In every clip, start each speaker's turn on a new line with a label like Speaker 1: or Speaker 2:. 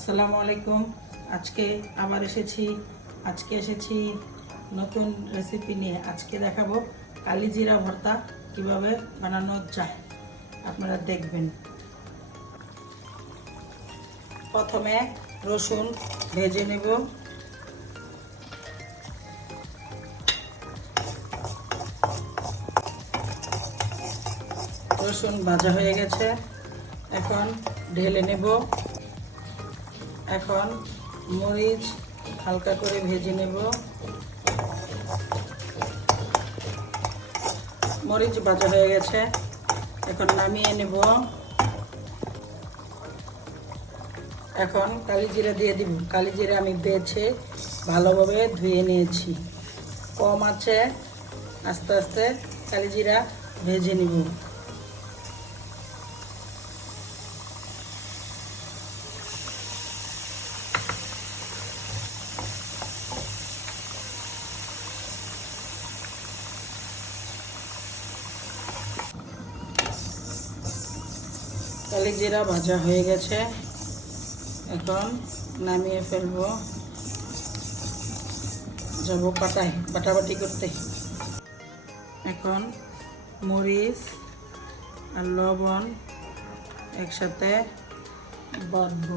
Speaker 1: আসসালামু আলাইকুম। আজকে আবার এসেছি, আজকে এসেছি নতুন রেসিপি নিয়ে। আজকে দেখাবো কালিজিরা ভর্তা কীভাবে বানানো যায়। আপনারা দেখবেন। প্রথমে রসুন ভেজে নেব। রসুন ভাজা হয়ে গেছে। এখন ঢেলে নেব। এখন মরিচ হালকা করে ভেজে নেব। মরিচ ভাজা হয়ে গেছে। এখন নামিয়ে নেব। এখন কালি জিরা দিয়ে দিব। কালি জিরা আমি বেছে ভালোভাবে ধুয়ে নিয়েছি। কম আছে, আস্তে আস্তে কালি জিরা ভেজে নিব। কালি জিরা ভাজা হয়ে গেছে। এখন নামিয়ে ফেলব। যাব পাটায়, বাটাবাটি করতে। এখন মরিচ আর লবণ একসাথে বাটবো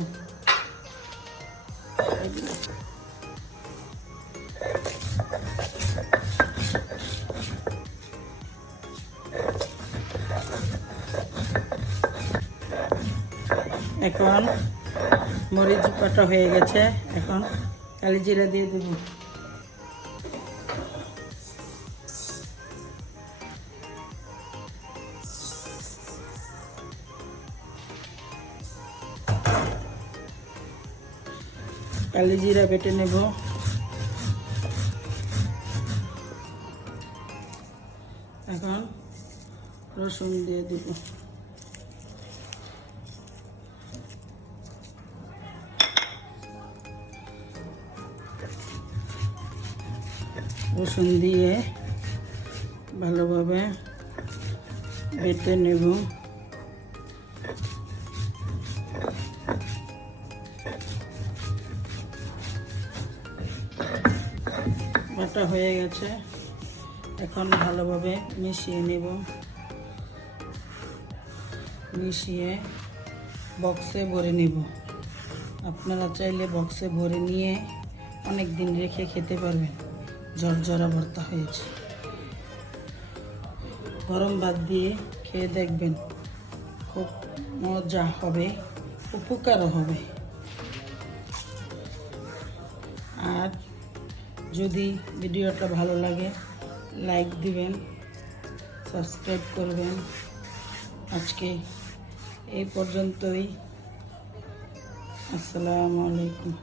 Speaker 1: এখন মরিচ বাটা হয়ে গেছে, এখন কালি জিরা দিয়ে দেব। কালি জিরা বেটে নেব। এখন রসুন দিয়ে দেবো। রসুন দিয়ে ভালোভাবে বেটে নেব। বাটা হয়ে গেছে। এখন ভালোভাবে মিশিয়ে নেব। মিশিয়ে বক্সে ভরে নেব। আপনারা চাইলে বক্সে ভরে নিয়ে অনেক দিন রেখে খেতে পারবেন। ঝরঝরা ভর্তা হয়েছে। গরম ভাত দিয়ে খেয়ে দেখবেন খুব মজা হবে, উপকারও হবে। আর যদি ভিডিওটা ভালো লাগে লাইক দিবেন সাবস্ক্রাইব করবেন। আজকে এই পর্যন্তই। আসসালামু আলাইকুম।